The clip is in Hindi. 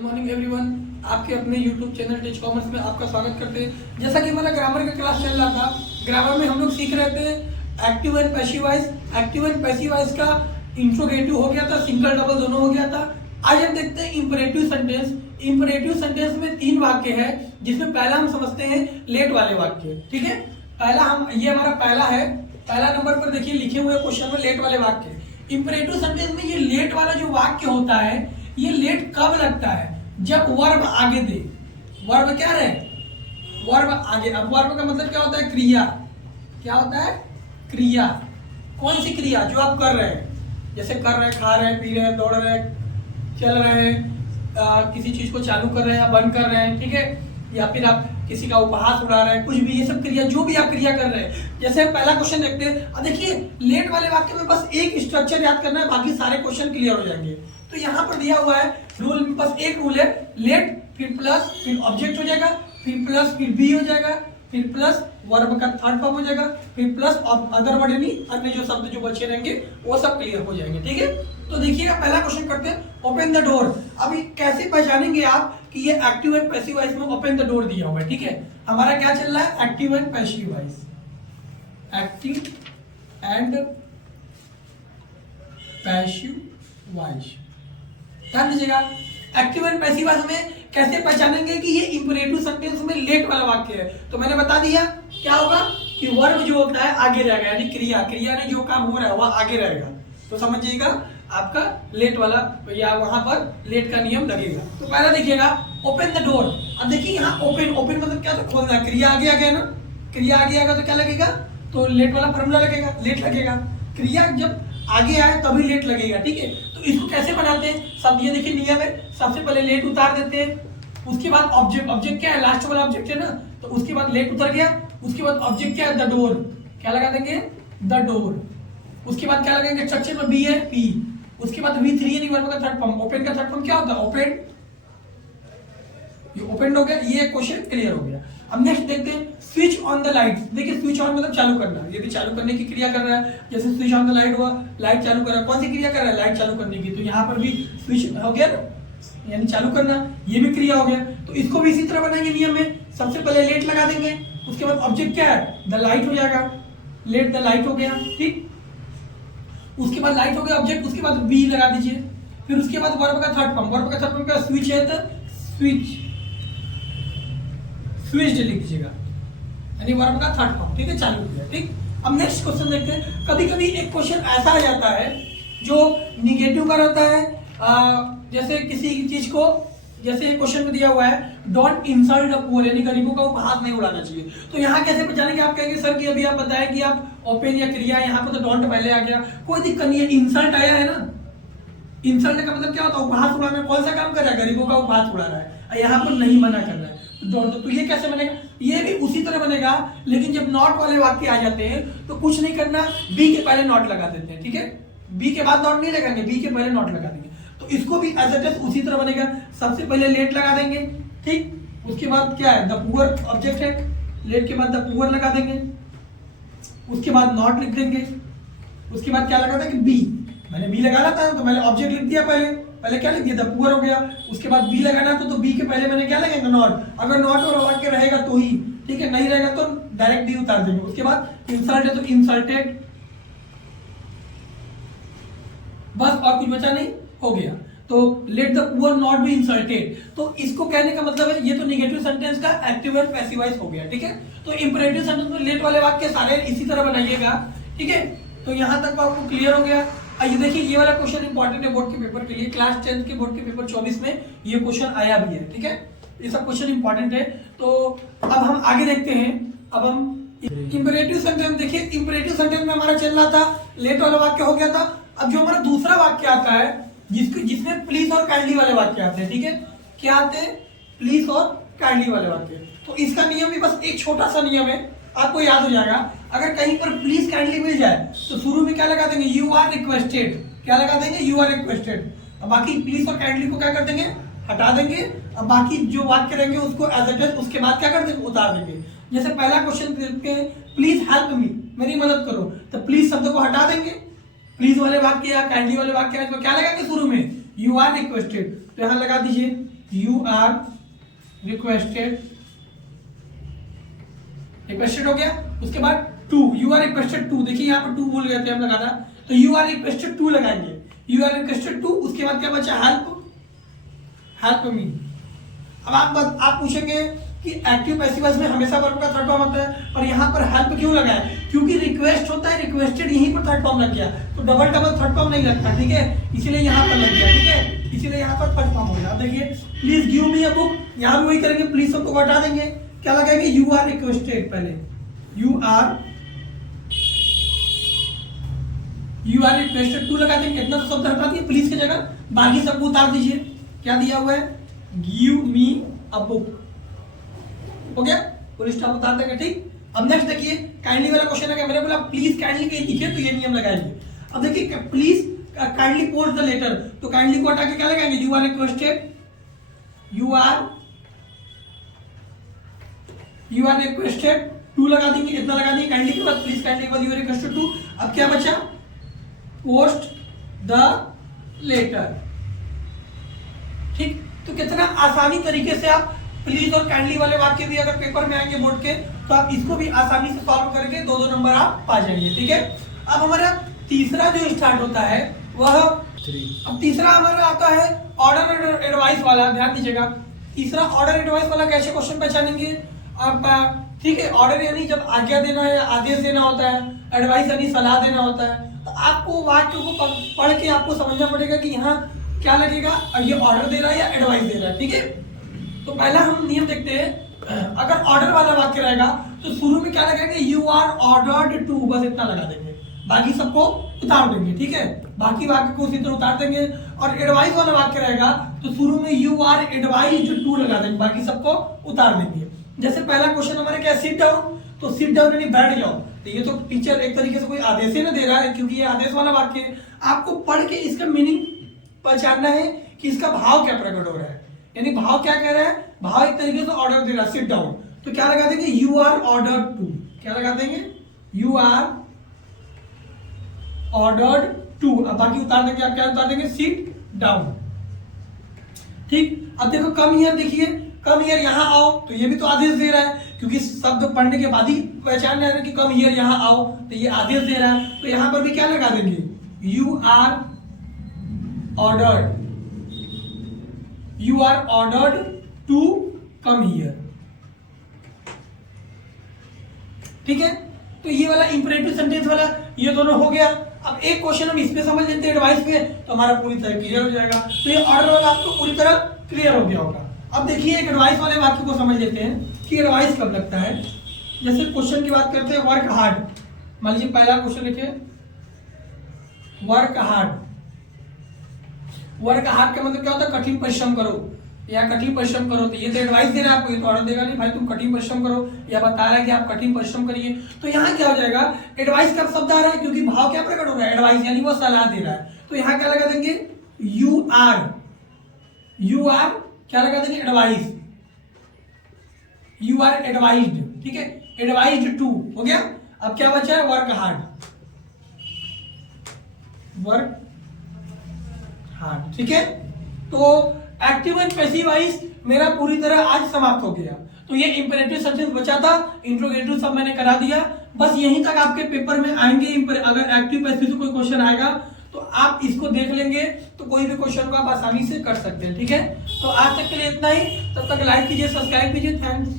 Good morning everyone. आपके अपने यूट्यूब चैनल टीच कॉमर्स में आपका स्वागत करते हैं। जैसा कि हमारा ग्रामर का क्लास चल रहा था, ग्रामर में हम लोग सीख रहे थे active and passive voice. Active and passive voice का इंट्रोगेटिव हो गया था, सिंगल डबल दोनों हो गया था। आज हम देखते हैं इंपरेटिव सेंटेंस। इंपरेटिव सेंटेंस में 3 वाक्य है, जिसमें पहला हम समझते हैं लेट वाले वाक्य। ठीक है, ये हमारा पहला है। पहला नंबर पर देखिए लिखे हुए क्वेश्चन में लेट वाले वाक्य। इंपरेटिव सेंटेंस में ये लेट वाला जो वाक्य होता है, ये लेट कब लगता है? जब वर्ब आगे दे। वर्ब क्या रहे? वर्ब आगे। अब वर्ब का मतलब क्या होता है? क्रिया। क्या होता है? क्रिया। कौन सी क्रिया? जो आप कर रहे हैं, जैसे कर रहे हैं, खा रहे हैं, पी रहे हैं, दौड़ रहे हैं, चल रहे हैं, किसी चीज को चालू कर रहे हैं या बंद कर रहे हैं, ठीक है, या फिर आप किसी का उपहास उड़ा रहे हैं, कुछ भी, ये सब क्रिया, जो भी आप क्रिया कर रहे हैं। जैसे हम पहला क्वेश्चन देखते हैं। अब देखिए लेट वाले वाक्य में बस एक स्ट्रक्चर याद करना है, बाकी सारे क्वेश्चन क्लियर हो जाएंगे। तो यहाँ पर दिया हुआ है रूल, बस एक रूल है, लेट फिर प्लस फिर ऑब्जेक्ट हो जाएगा, फिर प्लस फिर बी हो जाएगा, फिर प्लस वर्ब का थर्ड फॉर्म हो जाएगा, फिर प्लस अदर वर्ड यानी अन्य जो शब्द जो बचे रहेंगे वो सब क्लियर हो जाएंगे। ठीक है, तो देखिएगा पहला क्वेश्चन करते हैं, ओपन द डोर। अभी कैसे पहचानेंगे आप कि ये एक्टिव एंड पैसिव वॉइस में ओपन द डोर दिया हुआ है? ठीक है, हमारा क्या चल रहा है? Active and passive voice. Active and passive voice, ध्यान दीजिएगा। एक्टिव एंड पैसिव वॉइस में कैसे पहचानेंगे कि ये इंपरेटिव सेंटेंस में लेट वाला वाक्य है? तो मैंने बता दिया क्या होगा कि वर्ब जो होता है आगे रहेगा, यानी क्रिया ने जो काम हो रहा है वह आगे रहेगा। तो समझिएगा आपका लेट वाला या वहां पर लेट का नियम लगेगा। तो पहला देखिएगा ओपन द डोर। अब देखिए यहाँ ओपन मतलब क्या? तो खोलना। क्रिया आगे आ गया ना, क्रिया आगे आएगा तो क्या लगेगा? तो लेट वाला फॉर्मूला लगेगा, लेट लगेगा। क्रिया जब आगे आए तभी लेट लगेगा। ठीक है, तो इसको कैसे बनाते हैं? सब ये देखिए नियम है। सबसे पहले लेट उतार देते हैं, उसके बाद ऑब्जेक्ट क्या है? लास्ट वाला ऑब्जेक्ट है ना, तो उसके बाद लेट उतर गया, उसके बाद ऑब्जेक्ट क्या है? The door. क्या लगा देंगे? The door. उसके बाद क्या लगेंगे? स्ट्रक्चर में बी है, पी। उसके बाद V3 यानी वर्ब का थर्ड फॉर्म। ओपन का थर्ड फॉर्म क्या होता है? ओपन। ये ओपन हो गया, ये क्वेश्चन क्लियर हो गया। अब नेक्स्ट देखते हैं स्विच ऑन द लाइट। देखिए स्विच ऑन मतलब चालू करना, ये भी चालू करने की क्रिया कर रहा है। जैसे स्विच ऑन द लाइट हुआ, लाइट चालू कर रहा है। कौन सी क्रिया कर रहा है? लाइट चालू करने की। तो यहाँ पर भी स्विच हो गया ना, यानी चालू करना, ये भी क्रिया हो गया। तो इसको भी इसी तरह बनाएंगे नियम में। सबसे पहले लेट लगा देंगे, उसके बाद ऑब्जेक्ट क्या है? द लाइट हो जाएगा, लेट द लाइट हो गया। ठीक, उसके बाद लाइट हो गया ऑब्जेक्ट, उसके बाद बी लगा दीजिए। फिर उसके बाद वर्ब का थर्ड फॉर्म। वर्ब का थर्ड फॉर्म क्या? स्विच है तो स्विच, स्विच लिख दीजिएगा, यानी वर्ब का थर्ड फॉर्म। ठीक है, चालू किया। ठीक, अब नेक्स्ट क्वेश्चन देखते हैं। कभी कभी एक क्वेश्चन ऐसा आ जाता है जो निगेटिव का रहता है। जैसे किसी चीज को, जैसे क्वेश्चन में दिया हुआ है डोंट इंसल्ट द पुअर, यानी गरीबों का उपहास नहीं उड़ाना चाहिए। तो यहाँ कैसे पहचानेंगे? आप कहेंगे सर कि अभी आप बताएं कि आप ओपन या क्रिया, यहाँ पर तो डोंट पहले आ गया, कोई दिक्कत नहीं है, इंसल्ट आया है ना। इंसल्ट का मतलब क्या होता है? उपहास उड़ाना। कौन सा काम कर रहा है? गरीबों का उपहास उड़ा रहा है, यहाँ पर नहीं मना कर रहा है। तो ये कैसे बनेगा? ये भी उसी तरह बनेगा, लेकिन जब नॉट वाले वाक्य आ जाते हैं तो कुछ नहीं करना, बी के पहले नॉट लगा देते हैं। ठीक है, बी के बाद नॉट नहीं लगाएंगे, बी के पहले नॉट लगा देंगे। तो इसको भी एज इट इज उसी तरह बनेगा। सबसे पहले लेट लगा देंगे, ठीक, उसके बाद क्या है? द पुअर ऑब्जेक्ट है, लेट के बाद द पुअर लगा देंगे, उसके बाद नॉट लिख देंगे, उसके बाद क्या लगा था कि बी। मैंने बी लगाना था तो मैंने ऑब्जेक्ट लिख दिया, पहले क्या लिख दिया? द पुअर हो गया। उसके बाद बी लगाना तो बी के पहले मैंने क्या लगेगा? नॉट। अगर नॉट और वाक्य रहेगा तो ही, ठीक है, नहीं रहेगा तो डायरेक्ट बी उतार देंगे। उसके बाद इंसल्ट है तो इंसल्टेड, बस और कुछ बचा नहीं, हो गया। तो let the poor not be insulted. तो इसको कहने का मतलब है ये तो नेगेटिव सेंटेंस का एक्टिव एंड पैसिव वॉइस हो गया। ठीक है, तो इंपरेटिव सेंटेंस में लेट वाले वाक्य सारे इसी तरह बनाइएगा। ठीक है, तो यहां तक आपको क्लियर हो गया। आइए देखिए ये वाला क्वेश्चन इंपॉर्टेंट है बोर्ड के पेपर के लिए। क्लास 10 के बोर्ड के पेपर 24 में ये क्वेश्चन आया भी है। ठीक है, ये सब क्वेश्चन इंपॉर्टेंट है। तो अब हम आगे देखते हैं। अब हम इंपरेटिव सेंटेंस देखिए। इंपरेटिव सेंटेंस में हमारा चल रहा था लेट वाला वाक्य हो गया था। अब जो हमारा दूसरा वाक्य आता है जिसमें प्लीज और काइंडली वाले वाक्य आते हैं। ठीक है, क्या आते हैं? प्लीज और काइंडली वाले वाक्य। तो इसका नियम भी बस एक छोटा सा नियम है, आपको याद हो जाएगा। अगर कहीं पर प्लीज काइंडली मिल जाए तो शुरू में क्या लगा देंगे? You are requested. क्या लगा देंगे? You are requested. अब बाकी प्लीज और काइंडली को क्या कर देंगे? हटा देंगे। अब बाकी जो वाक्य रहेंगे उसको एज इट इज उसके बाद क्या कर देंगे? उतार देंगे। जैसे पहला क्वेश्चन देखते हैं, प्लीज हेल्प मी, मेरी मदद करो, तो प्लीज शब्द को हटा देंगे। प्लीज वाले वाक्य या काइंडली वाले वाक्य है तो क्या लगाएंगे शुरू में? यू आर रिक्वेस्टेड, तो यहां लगा दीजिए यू आर रिक्वेस्टेड, रिक्वेस्टेड हो गया। उसके बाद to, you are requested to, देखिए यहाँ पर टू भूल गए थे हम लगाना, तो यू आर रिक्वेस्टेड टू लगाएंगे, यू आर रिक्वेस्टेड टू। उसके बाद क्या बचा, हेल्प, हेल्प मी। अब आप पूछेंगे कि एक्टिव पैसिव वॉइस में हमेशा वर्ब का थर्ड फॉर्म होता है, और यहाँ पर हेल्प क्यों लगाया, क्योंकि रिक्वेस्ट होता है, रिक्वेस्टेड यहीं पर थर्ड फॉर्म लग गया, तो डबल थर्ड फॉर्म नहीं लगता, ठीक है, इसीलिए यहाँ पर लग गया, ठीक है, इसीलिए यहाँ पर थर्ड फॉर्म हो गया। देखिए please give me a book, यहाँ भी वही करेंगे, प्लीज सबको हटा देंगे, क्या लगाएंगे, यू आर रिक्वेस्टेड, पहले यू आर रिक्वेस्टेड टू लगा देंगे, इतना तो शब्द हटा दिए प्लीज की जगह, बाकी सबको उतार दीजिए। क्या दिया हुआ है, गिव मी अ बुक, हो गया, पुलिस स्टॉप उतार देंगे, ठीक। अब नेक्स्ट देखिए काइंडली वाला क्वेश्चन है, मैंने बोला प्लीज काइंडली कहीं दिखे तो ये नियम लगाएंगे। अब देखिए please kindly post the letter, तो काइंडली को हटा के क्या लगाएंगे, you are requested, you are requested to लगा देंगे, इतना लगा देंगे काइंडली के बाद, प्लीज काइंडली के बाद यू आर रिक्वेस्टेड टू। अब क्या बचा, पोस्ट द लेटर, ठीक। तो कितना आसानी तरीके से आप प्लीज और काइंडली वाले वाक्य भी अगर पेपर में आएंगे बोर्ड के, तो आप इसको भी आसानी से सॉल्व करके 2-2 नंबर आप पा जाएंगे, ठीक है। अब हमारा तीसरा जो स्टार्ट होता है वह, अब तीसरा हमारा आता है ऑर्डर एडवाइस वाला, ध्यान दीजिएगा। तीसरा ऑर्डर एडवाइस वाला कैसे क्वेश्चन पहचानेंगे आप, ठीक है। ऑर्डर यानी जब आज्ञा देना है, आदेश देना होता है, एडवाइस यानी सलाह देना होता है, तो आपको वाक्य को पढ़ के आपको समझना पड़ेगा कि यहाँ क्या लगेगा, ये ऑर्डर दे रहा है या एडवाइस दे रहा है, ठीक है। तो पहला हम नियम देखते हैं, अगर ऑर्डर वाला वाक्य रहेगा तो शुरू में क्या लगाएंगे, यू आर ऑर्डर्ड टू, बस इतना लगा देंगे, बाकी सबको उतार देंगे, ठीक है, बाकी वाक्य को उसी तरह उतार देंगे। और एडवाइस वाला वाक्य रहेगा तो शुरू में यू आर एडवाइज्ड टू लगा देंगे, बाकी सबको उतार देंगे। जैसे पहला क्वेश्चन हमारे क्या, सिट डाउन, तो सिट डाउन यानी बैठ जाओ, तो ये तो टीचर एक तरीके से कोई आदेश ही ना दे रहा है, क्योंकि ये आदेश वाला वाक्य है। आपको पढ़ के इसका मीनिंग पहचानना है कि इसका भाव क्या प्रकट हो रहा है, यानी भाव क्या कह रहा है, भाव एक तरीके से ऑर्डर दे रहा है, सिट डाउन, तो क्या लगा देंगे, यू आर ऑर्डर्ड टू, क्या लगा देंगे, यू आर ऑर्डर्ड टू। अब बाकी उतार देंगे, आप क्या उतार देंगे, सिट डाउन, ठीक। अब देखो कम हियर, देखिए कम हियर यहाँ आओ, तो ये भी तो आदेश दे रहा है, क्योंकि शब्द पढ़ने के बाद ही पहचान रहे हैं कि कम हियर यहाँ आओ, तो ये आदेश दे रहा है, तो यहाँ पर भी क्या लगा देंगे, you are ordered, you are ordered to come here, ठीक है। तो ये वाला इंपरेटिव सेंटेंस वाला ये दोनों हो गया। अब एक क्वेश्चन हम इस पे समझ लेते हैं एडवाइस पे, तो हमारा पूरी तरह क्लियर हो जाएगा। तो ये ऑर्डर वाला आपको पूरी तरह क्लियर हो गया होगा। अब देखिए एक एडवाइस वाले वाक्य को समझ लेते हैं कि एडवाइस कब लगता है। जैसे क्वेश्चन की बात करते हैं, वर्क हार्ड, मान लीजिए पहला क्वेश्चन लिखे वर्क हार्ड। वर्क हार्ड का मतलब क्या होता है, कठिन परिश्रम करो या कठिन परिश्रम करो, तो ये तो एडवाइस दे रहा है आपको, ये तो ऑर्डर देगा नहीं, भाई तुम कठिन परिश्रम करो, या बता रहा है कि आप कठिन परिश्रम करिए। तो यहाँ क्या हो जाएगा, एडवाइस का शब्द आ रहा है, क्योंकि भाव क्या प्रकट हो रहा है, एडवाइस यानी वो सलाह दे रहा है। तो यहाँ क्या लगा देंगे, यू आर क्या लगा देंगे, एडवाइस, यू आर एडवाइज्ड, ठीक है, एडवाइज्ड टू हो गया। अब क्या बचा है, वर्क हार्ड, वर्क हार्ड, ठीक है। तो एक्टिव एंड पैसिव वॉइस मेरा पूरी तरह आज समाप्त हो गया। तो ये इंपेरेटिव सेंटेंस बचा था, इंट्रोगेटिव सब मैंने करा दिया, बस यहीं तक आपके पेपर में आएंगे। अगर एक्टिव पैसिव से कोई क्वेश्चन आएगा तो आप इसको देख लेंगे, तो कोई भी क्वेश्चन को आप आसानी से कर सकते हैं, ठीक है। तो आज तक के लिए इतना ही, तब तक लाइक कीजिए, सब्सक्राइब कीजिए, थैंक्स।